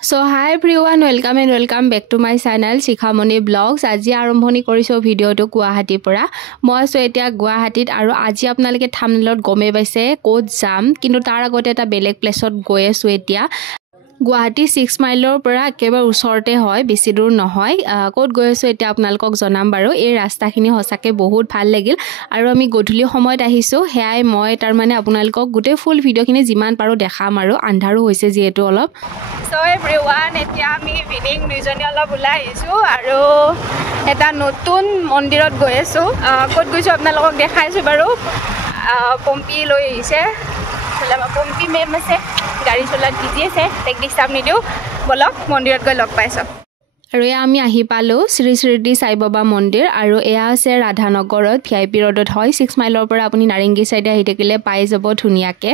So hi everyone, welcome back to my channel Shikhamoni Vlogs. আজি আৰম্ভণি কৰিছো ভিডিওটো গুৱাহাটীৰ পৰা। মই আছো এতিয়া গুৱাহাটীত আৰু আজি আপোনালোকে থাম্বনেলত গমে পাইছে ক'ত যাম, কিন্তু তাৰ আগতে এটা বেলেগ প্লেছত গৈ আছো এতিয়া। গুৱাহাটী 6 মাইলৰ পৰা একেবাৰে ওচৰতে হয়, বেছি দূৰ নহয়। ক'ত গৈ আছো এতিয়া আপোনালোকক জনাম বাৰু। এই ৰাস্তাখিনি সঁচাকে বহুত ভাল লাগিল আৰু আমি গধূলি সময়ত আহিছো। হেয়াই মই তাৰ মানে আপোনালোকক গোটেই ফুল ভিডিওখিনি যিমান পাৰো দেখাম আৰু আন্ধাৰো হৈছে যিহেতু অলপ। So everyone, এতিয়া আমি ইভিনিং দুইজনী অলপ ওলাই আহিছো আৰু এটা নতুন মন্দিৰত গৈ আছো। ক'ত গৈছো আপোনালোকক দেখাইছো বাৰু। পম্পি লৈ আহিছে, পম্পি মেম আছে, গাড়ী চলাত বিজি আছে, তাইক ডিষ্টাৰ্ব নিদিওঁ। বলক মন্দিৰত গৈ লগ পাইছোঁ। আৰু এয়া আমি আহি পালোঁ শ্ৰী শ্ৰী সাই বাবা মন্দিৰ, আৰু এয়া আছে ৰাধানগৰত VIP ৰোডত হয়। 6 মাইলৰ পৰা আপুনি নাৰেংগী চাইডে আহি থাকিলে পাই যাব ধুনীয়াকৈ।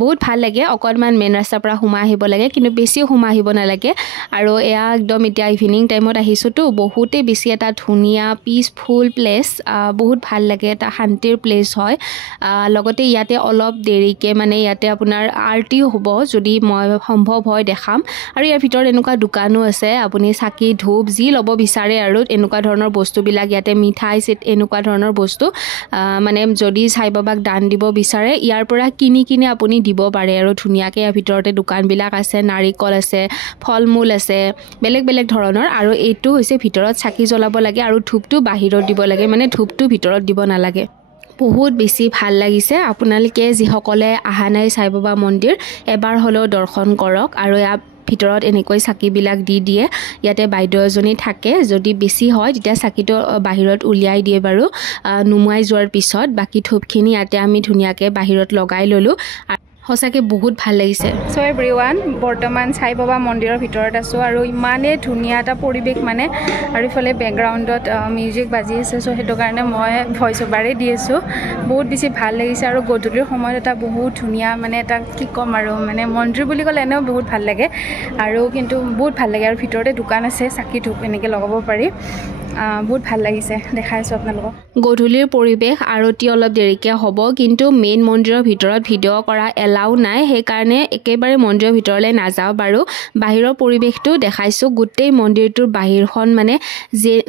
বহুত ভাল লাগে। অকণমান মেইন ৰাস্তাৰ পৰা সোমাই আহিব লাগে, কিন্তু বেছি সোমাই আহিব নালাগে। আৰু এয়া একদম এতিয়া ইভিনিং টাইমত আহিছোঁতো, বহুতেই বেছি এটা ধুনীয়া পিচফুল প্লেচ, বহুত ভাল লাগে, এটা শান্তিৰ প্লেচ হয়। লগতে ইয়াতে অলপ দেৰিকৈ মানে ইয়াতে আপোনাৰ আৰতিও হ'ব, যদি মই সম্ভৱ হয় দেখাম। আৰু ইয়াৰ ভিতৰত এনেকুৱা দোকানো আছে, আপুনি চাকি ধূপ যি ল'ব বিচাৰে আৰু এনেকুৱা ধৰণৰ বস্তুবিলাক ইয়াতে, মিঠাই এনেকুৱা ধৰণৰ বস্তু মানে যদি সাই বাবাক দান দিব বিচাৰে ইয়াৰ পৰা কিনি আপুনি দিব পাৰে। আৰু ধুনীয়াকৈ ইয়াৰ ভিতৰতে দোকানবিলাক আছে, নাৰিকল আছে, ফল মূল আছে, বেলেগ বেলেগ ধৰণৰ। আৰু এইটো হৈছে ভিতৰত চাকি জ্বলাব লাগে আৰু ধূপটো বাহিৰত দিব লাগে, মানে ধূপটো ভিতৰত দিব নালাগে। বহুত বেছি ভাল লাগিছে। আপোনালোকে যিসকলে অহা নাই সাই বাবা মন্দিৰ, এবাৰ হ'লেও দৰ্শন কৰক। আৰু ইয়াৰ ভিতৰত এনেকৈ চাকিবিলাক দি দিয়ে। ইয়াতে বাইদেউ এজনী থাকে, যদি বেছি হয় তেতিয়া চাকিটো বাহিৰত উলিয়াই দিয়ে বাৰু নুমুৱাই যোৱাৰ পিছত। বাকী ধূপখিনি ইয়াতে আমি ধুনীয়াকৈ বাহিৰত লগাই ল'লোঁ। সঁচাকৈ বহুত ভাল লাগিছে। চ' এভৰিৱান, বৰ্তমান সাই বাবা মন্দিৰৰ ভিতৰত আছোঁ আৰু ইমানেই ধুনীয়া এটা পৰিৱেশ মানে, আৰু ইফালে বেকগ্ৰাউণ্ডত মিউজিক বাজি আছে। চ' সেইটো কাৰণে মই ভইচ অভাৰেই দি আছোঁ। বহুত বেছি ভাল লাগিছে আৰু গধূলিৰ সময়ত এটা বহুত ধুনীয়া মানে এটা কি ক'ম আৰু, মানে মন্দিৰ বুলি ক'লে এনেও বহুত ভাল লাগে, আৰু কিন্তু বহুত ভাল লাগে। আৰু ভিতৰতে দোকান আছে, চাকি ধূপ এনেকৈ লগাব পাৰি। বহুত ভাল লাগিছে, দেখাই আছোঁ আপোনালোকক। গধূলিৰ পৰিৱেশ, আৰতি অলপ দেৰিকৈ হ'ব, কিন্তু মেইন মন্দিৰৰ ভিতৰত ভিডিঅ' কৰা এলাউ নাই, সেইকাৰণে একেবাৰে মন্দিৰৰ ভিতৰলৈ নাযাওঁ বাৰু। বাহিৰৰ পৰিৱেশটো দেখাইছোঁ। গোটেই মন্দিৰটোৰ বাহিৰখন মানে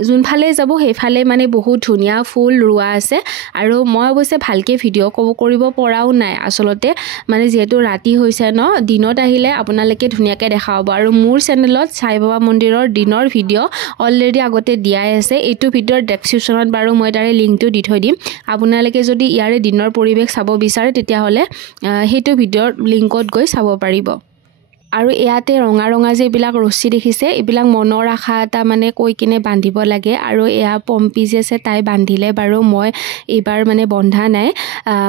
যোনফালে যাব সেইফালে মানে বহুত ধুনীয়া ফুল ৰোৱা আছে। আৰু মই অৱশ্যে ভালকৈ ভিডিঅ' কৰিব পৰাও নাই আচলতে, মানে যিহেতু ৰাতি হৈছে ন। দিনত আহিলে আপোনালোকে ধুনীয়াকৈ দেখা পাব। আৰু মোৰ চেনেলত সাই বাবা মন্দিৰৰ দিনৰ ভিডিঅ' অলৰেডি আগতে দিয়াই আছে। এইটো ভিডিঅ'ৰ ডেছক্ৰিপশ্যনত বাৰু মই তাৰে লিংকটো দি থৈ দিম। আপোনালোকে যদি ইয়াৰে দিনৰ পৰিৱেশ চাব বিচাৰে তেতিয়াহ'লে সেইটো ভিডিঅ'ৰ লিংকত গৈ চাব পাৰিব। আৰু ইয়াতে ৰঙা ৰঙা যে এইবিলাক ৰছী দেখিছে, এইবিলাক মনৰ আশা এটা মানে কৈ কিনে বান্ধিব লাগে। আৰু এয়া পম্পি যে আছে তাই বান্ধিলে বাৰু, মই এইবাৰ মানে বন্ধা নাই।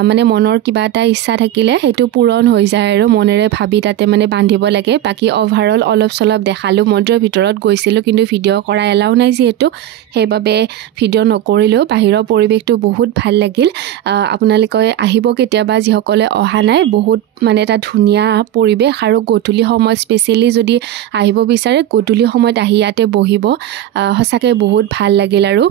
মানে মনৰ কিবা এটা ইচ্ছা থাকিলে সেইটো পূৰণ হৈ যায় আৰু মনেৰে ভাবি তাতে মানে বান্ধিব লাগে। বাকী অভাৰঅল অলপ চলপ দেখালোঁ। মন্দিৰৰ ভিতৰত গৈছিলোঁ, কিন্তু ভিডিঅ' কৰা এলাউ নাই যিহেতু, সেইবাবে ভিডিঅ' নকৰিলেও। বাহিৰৰ পৰিৱেশটো বহুত ভাল লাগিল। আপোনালোকে আহিব কেতিয়াবা যিসকলে অহা নাই। বহুত মানে এটা ধুনীয়া পৰিৱেশ, আৰু গধূলি সময়ত স্পেচিয়েলি যদি আহিব বিচাৰে গধূলি সময়ত আহি ইয়াতে বহিব। সঁচাকৈ বহুত ভাল লাগিল আৰু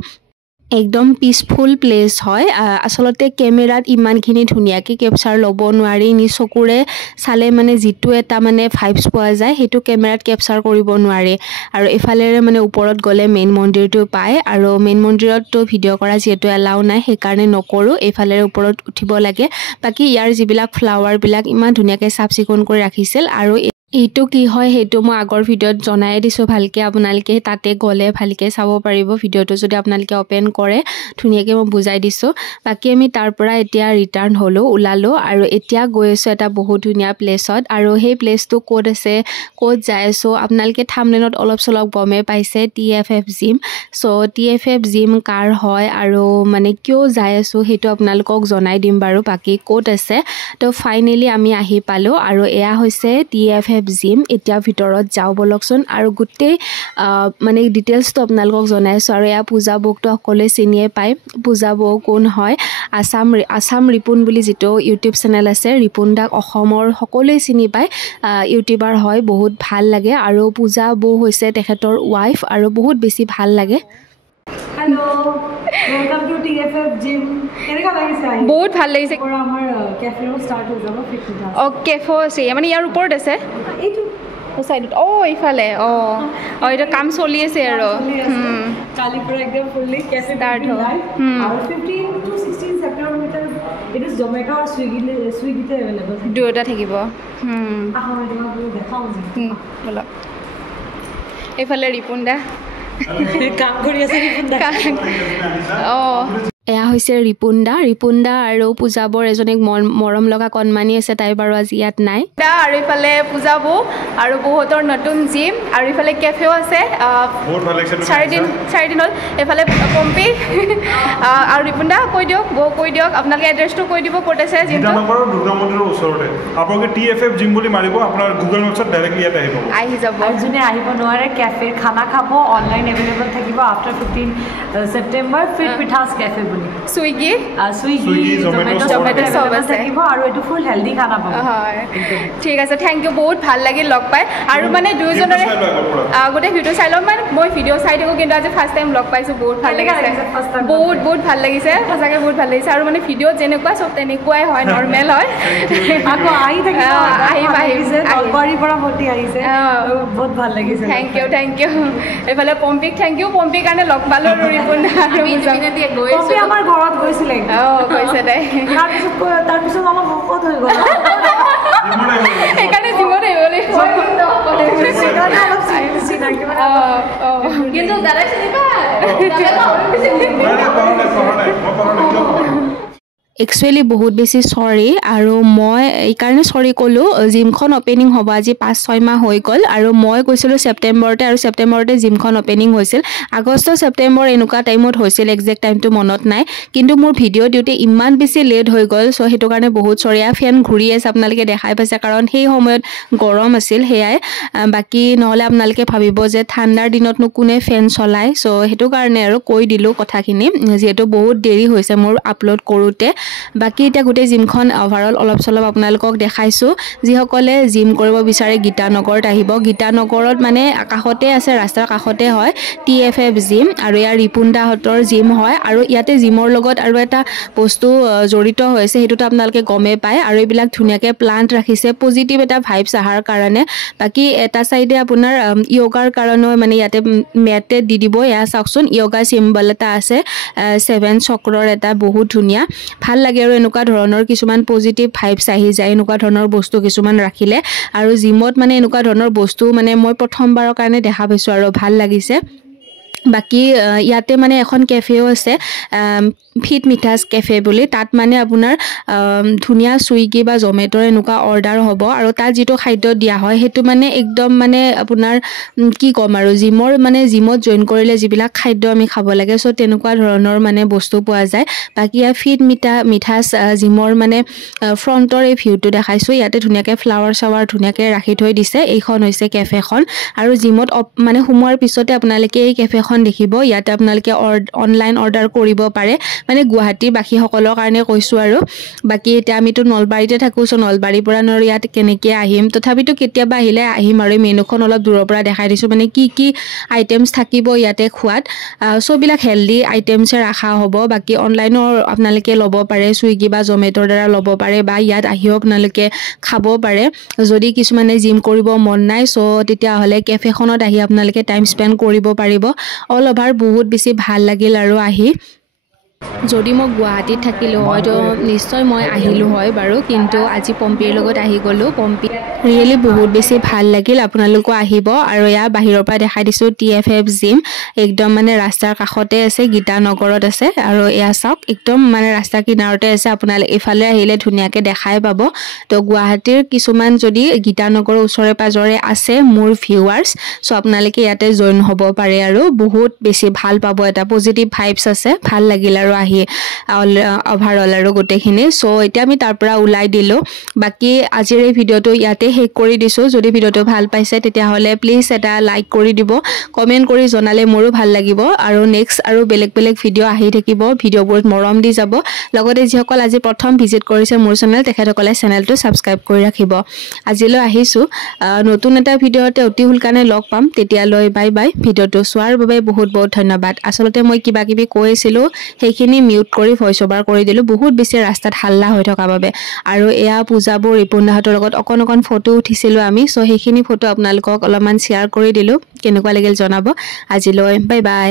একদম পিচফুল প্লেচ হয়। আচলতে কেমেৰাত ইমানখিনি ধুনীয়াকৈ কেপচাৰ ল'ব নোৱাৰি, নি চকুৰে চালে মানে যিটো এটা মানে ভাইবছ পোৱা যায় সেইটো কেমেৰাত কেপচাৰ কৰিব নোৱাৰি। আৰু এইফালেৰে মানে ওপৰত গ'লে মেইন মন্দিৰটো পায়, আৰু মেইন মন্দিৰততো ভিডিঅ' কৰা যিহেতু এলাউ নাই সেইকাৰণে নকৰোঁ। এইফালেৰে ওপৰত উঠিব লাগে। বাকী ইয়াৰ যিবিলাক ফ্লাৱাৰবিলাক ইমান ধুনীয়াকৈ চাফ চিকুণ কৰি ৰাখিছিল। আৰু এইটো কি হয় সেইটো মই আগৰ ভিডিঅ'ত জনাই দিছোঁ ভালকৈ, আপোনালোকে তাতে গ'লে ভালকৈ চাব পাৰিব। ভিডিঅ'টো যদি আপোনালোকে অ'পেন কৰে ধুনীয়াকৈ মই বুজাই দিছোঁ। বাকী আমি তাৰ পৰা এতিয়া ৰিটাৰ্ণ ওলালোঁ, আৰু এতিয়া গৈ আছোঁ এটা বহুত ধুনীয়া প্লেচত। আৰু সেই প্লেচটো ক'ত আছে, ক'ত যাই আছোঁ আপোনালোকে থাম্বনেলত অলপ চলপ গমেই পাইছে, TFF জিম। চ' TFF জিম কাৰ হয় আৰু মানে কিয় যাই আছোঁ সেইটো আপোনালোকক জনাই দিম বাৰু, বাকী ক'ত আছে। তো ফাইনেলি আমি আহি পালোঁ, আৰু এয়া হৈছে TFF জিম। এতিয়া ভিতৰত যাওঁ বলকচোন, আৰু গোটেই মানে ডিটেইলছটো আপোনালোকক জনাইছোঁ। আৰু এয়া পূজা বৌকটো সকলোৱে চিনিয়ে পায়। পূজা বৌ কোন হয়, আছাম ৰিপুন বুলি যিটো ইউটিউব চেনেল আছে, ৰিপুন দাক অসমৰ সকলোৱে চিনি পায়, ইউটিউবাৰ হয়, বহুত ভাল লাগে। আৰু পূজা বৌ হৈছে তেখেতৰ ৱাইফ, আৰু বহুত বেছি ভাল লাগে। Hello welcome to TFF gym কেনেকা লাগিছে বহুত ভাল লাগিছে আৰু আমাৰ কেফেও স্টাৰ্ট হৈ যাব 50,000 কেফে আছে মানে ইয়াৰ ওপৰত আছে এইটো সাইডত ইফালে এটা কাম চলি আছে আৰু কালি পৰা একদম ফুললি কেফে স্টাৰ্ট হয় আৰু 15 to 16 সেপ্টেম্বৰ ভিতৰত ইট ইজ জমেটো আৰু সুইগিতে এভেইলেবল দুটা থাকিব আহা মই দেখাও বলা এইফালে ৰিপুন্দা কাম কৰি আছে ৰিপুন্দা এয়া হৈছে ৰিপুন্দা আৰু পূজাবৰ এজনীক মৰম লগা কণমানি আছে তাই বাৰু আজি ইয়াত নাই আৰু ইফালে পূজাবো আৰু বহুতৰ নতুন জিম আৰু ইফালে কেফেও আছে বহুত ভাল লাগিছে 4 দিন হ'ল এফালে পম্পি আৰু ৰিপুন্দা কৈ দিয়ক আপোনালোকে এড্ৰেছটো কৈ দিব ক'ত আছে জিমটো গীতানগৰৰ দুৰ্গা মন্দিৰৰ ওচৰতে আপোনালোকে TFF জিম বুলি মাৰিব আপোনাৰ গুগল মেপছত ডাইৰেক্টলি ইয়াত আহি যাব আৰু যোনে আহিব নোৱাৰে কেফে খানা খাব অনলাইন এভেইলেবল থাকিব after 15 September fit pithas cafe Swiggy Zomato সব আছে থাকিব আৰু এটো ফুল হেলদি খানা পাব হয় ঠিক আছে থ্যাংক ইউ বহুত ভাল লাগিল লগ পাই আৰু মানে দুইজনৰে আগতে ভিডিও চাই লম মানে মই ভিডিও চাই থাকো কিন্তু আজি ফাৰ্স্ট টাইম লগ পাইছো বহুত ভাল লাগিছে বহুত ভাল লাগিছে সঁচাকে বহুত ভাল লাগিছে আৰু মানে ভিডিও যেনেকুৱা সব তেনেকুৱাই হয় নৰমাল হয় আকৌ আহি থাকিব আহিছে নলবাৰী পৰা ভৰ্তি আহিছে বহুত ভাল লাগিছে থ্যাংক ইউ এফালে পম্পিক থ্যাংক ইউ পম্পিৰ কাৰণে লগ পালো ৰিপুন্দা আৰু মিজনে দিয়ে পম্পি আমাৰ ঘৰত গৈছিলে কৈছে তাই তাৰপিছত অলপ ভকত হৈ গ'ল সেইকাৰণে জীৱন আহিবলৈ কিন্তু দাদাই চিনিবা একচুৱেলি বহুত বেছি চৰি আৰু মই এইকাৰণে চৰি ক'লোঁ জিমখন অপেনিং হ'ব আজি 5-6 মাহ হৈ গ'ল আৰু মই কৈছিলোঁ ছেপ্টেম্বৰতে আৰু ছেপ্টেম্বৰতে জিমখন অপেনিং হৈছিল আগষ্ট ছেপ্টেম্বৰ এনেকুৱা টাইমত হৈছিল একজেক্ট টাইমটো মনত নাই কিন্তু মোৰ ভিডিঅ' দিওঁতে ইমান বেছি লেট হৈ গ'ল চ' সেইটো কাৰণে বহুত চৰি ফেন ঘূৰি আছে আপোনালোকে দেখাই পাইছে কাৰণ সেই সময়ত গৰম আছিল সেয়াই বাকী নহ'লে আপোনালোকে ভাবিব যে ঠাণ্ডাৰ দিনতনো কোনে ফেন চলায় চ' সেইটো কাৰণে আৰু কৈ দিলোঁ কথাখিনি যিহেতু বহুত দেৰি হৈছে মোৰ আপলোড কৰোঁতে বাকি এটা গোটেই জিমখন ওভাৰঅল অলপ চলপ আপোনালোকক দেখাইছো যিসকলে জিম কৰিব বিচাৰে গীতানগৰত আহিব গীতানগৰত মানে কাষতে আছে ৰাস্তাৰ কাষতে হয় TFF জিম আৰু ইয়াৰ ৰিপুন্দাহতৰ জিম হয় আৰু ইয়াতে জিমৰ লগত আৰু এটা বস্তু জড়িত হৈছে হেতুটো আপোনালোকে গমে পায় আৰু এইবিলাক ধুনিয়াকে প্লান্ট ৰাখিছে পজিটিভ এটা ভাইবছ আহাৰ কাৰণে বাকি এটা সাইডে আপোনাৰ যোগাৰ কাৰণে মানে ইয়াতে মেটে দি দিব ইয়া চাওকচোন যোগা সিম্বল এটা আছে 7 চক্ৰৰ এটা বহুত ধুনিয়া ভাল লাগে আৰু এনেকুৱা ধৰণৰ কিছুমান পজিটিভ ভাইবছ আহি যায় এনেকুৱা ধৰণৰ বস্তু কিছুমান ৰাখিলে আৰু জিমত মানে এনেকুৱা ধৰণৰ বস্তু মানে মই প্ৰথমবাৰৰ কাৰণে দেখা পাইছো আৰু ভাল লাগিছে বাকি ইয়াতে মানে এখন কেফেও আছে ফিট মিঠাস কেফে বুলি তাত মানে আপোনাৰ ধুনিয়া সুইগি বা জমেটোৰ এনেকুৱা অৰ্ডাৰ হ'ব আৰু তাত যেটো খাদ্য দিয়া হয় হেতু মানে একদম মানে আপোনাৰ কি কম আৰু জিমত জয়েন কৰিলে যিবিলাক খাদ্য আমি খাব লাগে সো তেনেকুৱা ধৰণৰ মানে বস্তু পোৱা যায় বাকি ফিট মিঠাস জিমৰ মানে ফ্ৰন্টৰ এই ভিউটো দেখাইছো ইয়াতে ধুনিয়াকে ফ্লাৱাৰ শাৱাৰ ধুনিয়াকে ৰাখি থৈ দিছে এইখন হৈছে কেফেখন আৰু জিমত মানে সোমোৱাৰ পিছতে আপোনালোকে এই কেফেখন দেখিব ইয়াতে আপোনালোকে অনলাইন অৰ্ডাৰ কৰিব পাৰে মানে গুৱাহাটী বাকি সকলৰ কাৰণে কৈছো আৰু বাকি এতিয়া আমিটো নলবাৰীতে থাকো সো নলবাৰীৰ পৰা নৰ ইয়াত কেনেকে আহিম তথাপিতো কেতিয়াবা আহিলে আহিম আৰু মেনুখন অলপ দূৰৰ পৰা দেখাই দিছো মানে কি আইটেমছ থাকিব ইয়াতে খোৱাত সববিলাক হেলদি আইটেমছ ৰাখা হ'ব বাকি অনলাইনৰ আপোনালোকে ল'ব পাৰে সুইগি বা জমেটোৰ দ্বাৰা ল'ব পাৰে বা ইয়াত আহিও আপোনালোকে খাব পাৰে যদি কিছুমানে জিম কৰিব মন নাই সো তেতিয়া হলে কেফেখনত আহি আপোনালোকে টাইম স্পেন্ড কৰিব পাৰিব অল ওভাৰ বহুত বেছি ভাল লাগিল আৰু আহি যদি মই গুৱাহাটীত থাকিলো হয়তো নিশ্চয় মই আহিলো হয় বাৰু কিন্তু আজি পম্পিৰ লগত আহি গলো পম্পি ৰিয়েলি বহুত বেছি ভাল লাগিল আপোনালোকো আহিব আৰু ইয়াৰ বাহিৰৰ পৰা দেখাই দিছো TFF জিম একদম মানে ৰাস্তাৰ কাষতে আছে গীতানগৰত আছে আৰু এয়া চাওক একদম মানে ৰাস্তা কিনাৰতে আছে আপোনালোকে ইফালে আহিলে ধুনিয়াকে দেখাই পাব তো গুৱাহাটীৰ কিছুমান যদি গীতানগৰৰ ওচৰে পাজৰে আছে মোৰ ভিউৱাৰ্স সো আপোনালোকে ইয়াতে জয়েন হ'ব পাৰে আৰু বহুত বেছি ভাল পাব এটা পজিটিভ ভাইবছ আছে ভাল লাগিল আৰু আহি ওভাৰঅল আৰু গোটেখিনি সো এতিয়া আমি তাৰ পৰা উলাই দিলো বাকি আজিৰ এই ভিডিওটো ইয়াতে শেষ কৰি দিছো যদি ভিডিওটো ভাল পাইছে তেতিয়া হলে প্লিজ এটা লাইক কৰি দিব কমেন্ট কৰি জনালে মোৰো ভাল লাগিব আৰু নেক্সট আৰু বেলেগ ভিডিও আহি থাকিব ভিডিওবোৰ মৰম দি যাব লগতে যিসকল আজি প্ৰথম ভিজিট কৰিছে মোৰ চেনেল তেখেতসকলে চেনেলটো সাবস্ক্ৰাইব কৰি ৰাখিব আজিলৈ আহিছো নতুন এটা ভিডিওতে অতি হুলকানে লগ পাম তেতিয়ালৈ বাই বাই ভিডিওটো চোৱাৰ বাবে বহুত ধন্যবাদ আসলতে মই কিবা কিবি কৈছিলো সেই সেইখিনি মিউট কৰি ভইচ ওভাৰ কৰি দিলোঁ বহুত বেছি ৰাস্তাত হাল্লা হৈ থকা বাবে আৰু এয়া পূজাবোৰ ৰিপুণদাহঁতৰ লগত অকণ ফটো উঠিছিলোঁ আমি চ' সেইখিনি ফটো আপোনালোকক অলপমান শ্বেয়াৰ কৰি দিলোঁ কেনেকুৱা লাগিল জনাব আজিলৈ বাই বাই